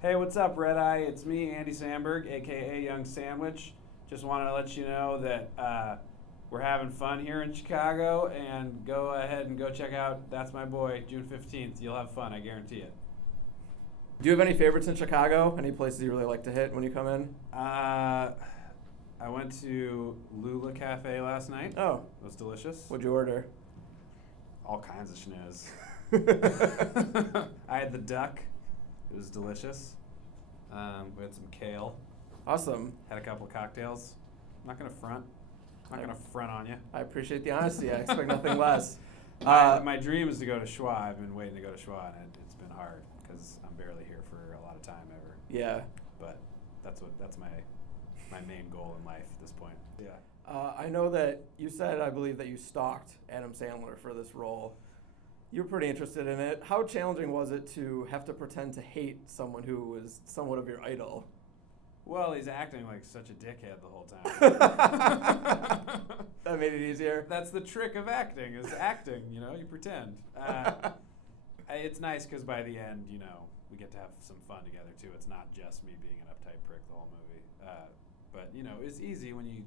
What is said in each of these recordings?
Hey, what's up, RedEye? It's me, Andy Samberg, aka Young Sandwich. Just wanted to let you know that we're having fun here in Chicago, and go ahead and go check out That's My Boy, June 15th. You'll have fun, I guarantee it. Do you have any favorites in Chicago? Any places you really like to hit when you come in? I went to Lula Cafe last night. Oh, It was delicious. what'd you order? All kinds of schniz. I had the duck. It was delicious. We had some kale. Awesome. Had a couple of cocktails. I'm not gonna front. I'm not gonna front on you. I appreciate the honesty. I expect nothing less. My dream is to go to Schwa. I've been waiting to go to Schwa, and it's been hard because I'm barely here for a lot of time ever. Yeah. But that's my main goal in life at this point. Yeah. I know that you said, I believe, that you stalked Adam Sandler for this role. You're pretty interested in it. How challenging was it to have to pretend to hate someone who was somewhat of your idol? Well, he's acting like such a dickhead the whole time. That made it easier? That's the trick of acting, is acting, you pretend. It's nice because by the end, we get to have some fun together too. It's not just me being an uptight prick the whole movie. But it's easy when you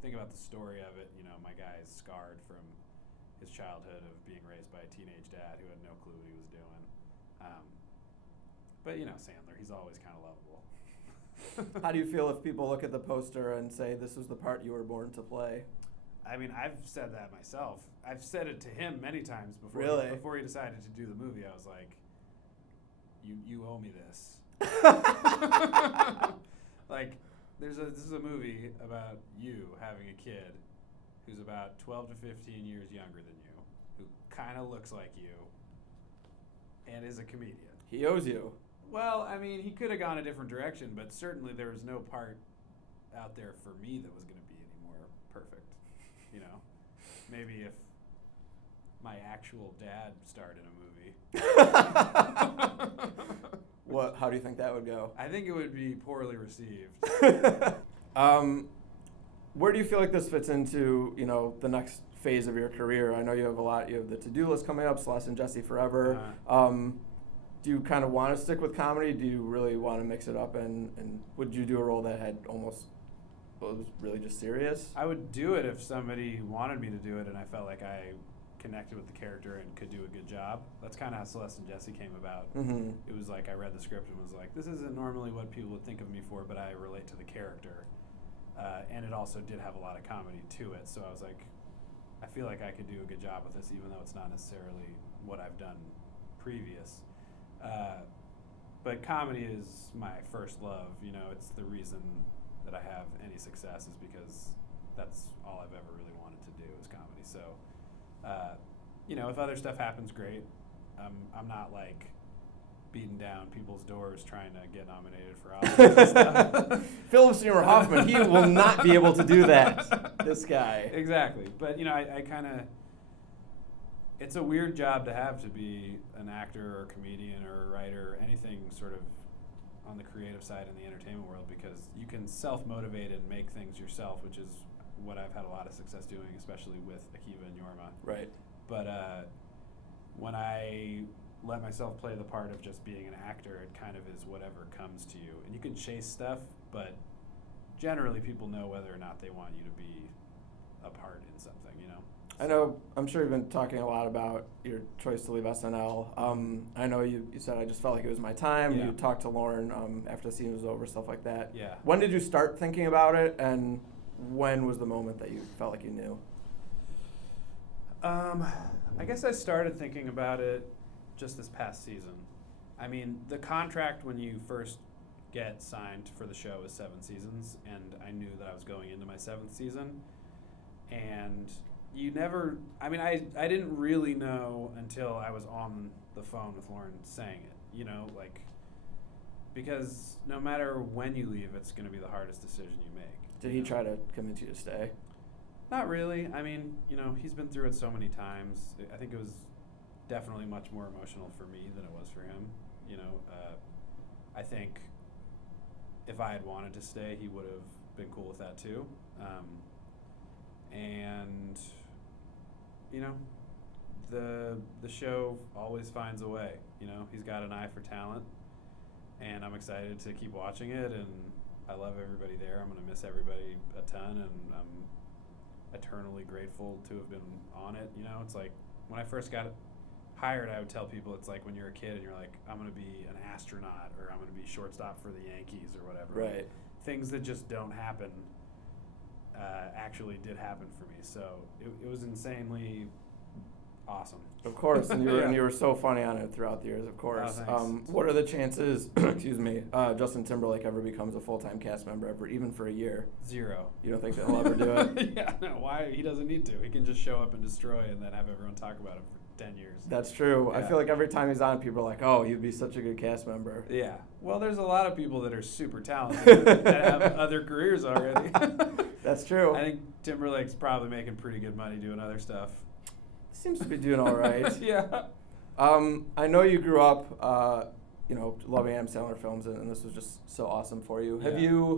think about the story of it. My guy is scarred from his childhood of being raised by a teenage dad who had no clue what he was doing. But Sandler, he's always kind of lovable. How do you feel if people look at the poster and say, this was the part you were born to play? I mean, I've said that myself. I've said it to him many times before. Really? Before he decided to do the movie, I was like, "You owe me this." Like, this is a movie about you having a kid who's about 12 to 15 years younger than you, who kind of looks like you, and is a comedian. He owes you. Well, I mean, he could have gone a different direction, but certainly there was no part out there for me that was going to be any more perfect. Maybe if my actual dad starred in a movie. How do you think that would go? I think it would be poorly received. Where do you feel like this fits into, the next phase of your career? I know you have a lot. You have the to-do list coming up, Celeste and Jesse Forever. Do you kind of want to stick with comedy? Do you really want to mix it up? And would you do a role that had was really just serious? I would do it if somebody wanted me to do it and I felt like I connected with the character and could do a good job. That's kind of how Celeste and Jesse came about. Mm-hmm. It was like I read the script and was like, this isn't normally what people would think of me for, but I relate to the character. And it also did have a lot of comedy to it. So I was like, I feel like I could do a good job with this, even though it's not necessarily what I've done previous. But comedy is my first love. It's the reason that I have any success is because that's all I've ever really wanted to do is comedy. So, if other stuff happens, great. I'm not like beating down people's doors trying to get nominated for Oscars and stuff. Philip Seymour Hoffman, he will not be able to do that. This guy. Exactly. But, I kind of, it's a weird job to have to be an actor or a comedian or a writer or anything sort of on the creative side in the entertainment world, because you can self-motivate and make things yourself, which is what I've had a lot of success doing, especially with Akiva and Yorma. Right. But when I let myself play the part of just being an actor, it kind of is whatever comes to you. And you can chase stuff, but generally people know whether or not they want you to be a part in something, I know, I'm sure you've been talking a lot about your choice to leave SNL. I know you said, I just felt like it was my time. Yeah. You talked to Lauren after the scene was over, stuff like that. Yeah. When did you start thinking about it, and when was the moment that you felt like you knew? I guess I started thinking about it just this past season. I mean, the contract when you first get signed for the show is 7 seasons, and I knew that I was going into my 7th season. And you never, I didn't really know until I was on the phone with Lauren saying it, because no matter when you leave, it's going to be the hardest decision you make. Did he try to convince you to stay? Not really. He's been through it so many times. I think it was definitely much more emotional for me than it was for him. I think if I had wanted to stay, he would have been cool with that too. And the show always finds a way. He's got an eye for talent, and I'm excited to keep watching it, and I love everybody there. I'm going to miss everybody a ton, and I'm eternally grateful to have been on it. You know, it's like when I first got hired, I would tell people it's like when you're a kid and you're like, I'm going to be an astronaut, or I'm going to be shortstop for the Yankees or whatever. Right. Things that just don't happen actually did happen for me. So it was insanely awesome. Of course, and you were so funny on it throughout the years, of course. Oh, what are the chances, excuse me, Justin Timberlake ever becomes a full-time cast member, even for a year? 0. You don't think that he'll ever do it? Yeah, no, why? He doesn't need to. He can just show up and destroy and then have everyone talk about him for 10 years. That's true. Yeah. I feel like every time he's on, people are like, oh, you'd be such a good cast member. Yeah. Well, there's a lot of people that are super talented that have other careers already. That's true. I think Timberlake's probably making pretty good money doing other stuff. Seems to be doing all right. Yeah. I know you grew up, loving Adam Sandler films, and this was just so awesome for you. Yeah.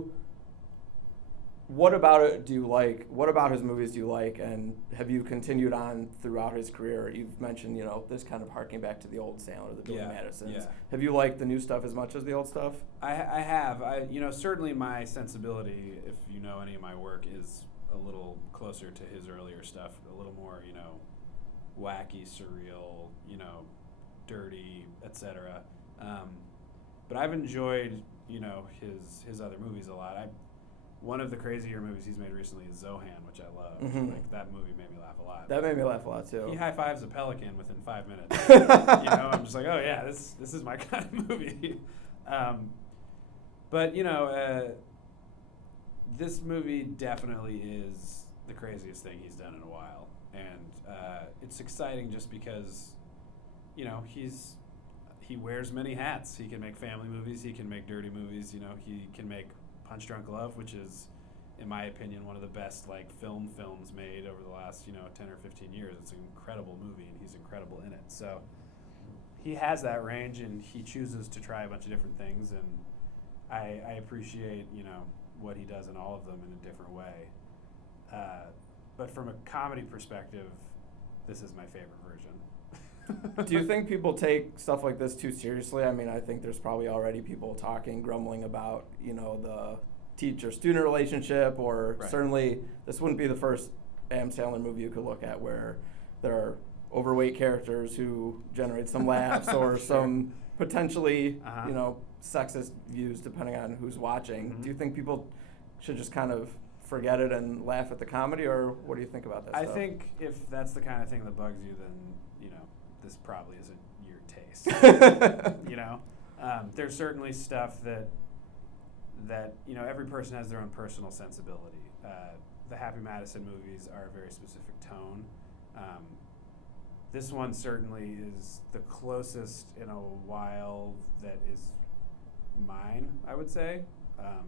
What about it do you like? What about his movies do you like? And have you continued on throughout his career? You've mentioned, this kind of harking back to the old Sandler, the Billy Madisons. Yeah. Have you liked the new stuff as much as the old stuff? I have. Certainly my sensibility, if you know any of my work, is a little closer to his earlier stuff, a little more, wacky, surreal, dirty, etc. But I've enjoyed, his other movies a lot. One of the crazier movies he's made recently is Zohan, which I love. Mm-hmm. Like, that movie made me laugh a lot. That made me laugh a lot too. He high fives a pelican within 5 minutes. I'm just like, oh yeah, this is my kind of movie. But this movie definitely is the craziest thing he's done in a while, and it's exciting just because, he wears many hats. He can make family movies. He can make dirty movies. He can make Punch Drunk Love, which is, in my opinion, one of the best films made over the last 10 or 15 years. It's an incredible movie, and he's incredible in it. So he has that range, and he chooses to try a bunch of different things, and I appreciate what he does in all of them in a different way. But from a comedy perspective, this is my favorite version. Do you think people take stuff like this too seriously? I mean, I think there's probably already people grumbling about, the teacher-student relationship, or right. Certainly this wouldn't be the first Adam Sandler movie you could look at where there are overweight characters who generate some laughs or Sure. some potentially, sexist views depending on who's watching. Mm-hmm. Do you think people should just kind of forget it and laugh at the comedy, or what do you think about that I stuff? think if that's the kind of thing that bugs you, then this probably isn't your taste. There's certainly stuff that every person has their own personal sensibility. The Happy Madison movies are a very specific tone. This one certainly is the closest in a while that is mine, I would say,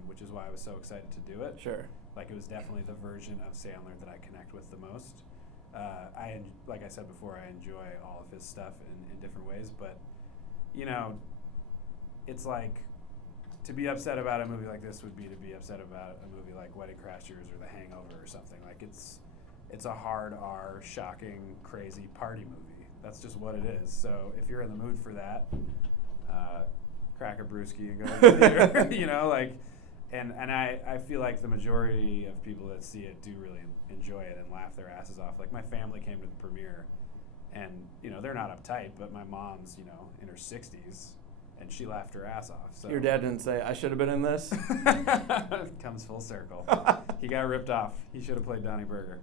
which is why I was so excited to do it. Sure. Like, it was definitely the version of Sandler that I connect with the most. Like I said before, I enjoy all of his stuff in different ways, but, it's like, to be upset about a movie like this would be to be upset about a movie like Wedding Crashers or The Hangover or something. Like, it's a hard R, shocking, crazy party movie. That's just what it is. So if you're in the mood for that, crack a brewski and go to the theater, And I feel like the majority of people that see it do really enjoy it and laugh their asses off. Like, my family came to the premiere, and, they're not uptight, but my mom's, in her 60s, and she laughed her ass off. So Your dad didn't say, I should have been in this? Comes full circle. He got ripped off. He should have played Donnie Berger.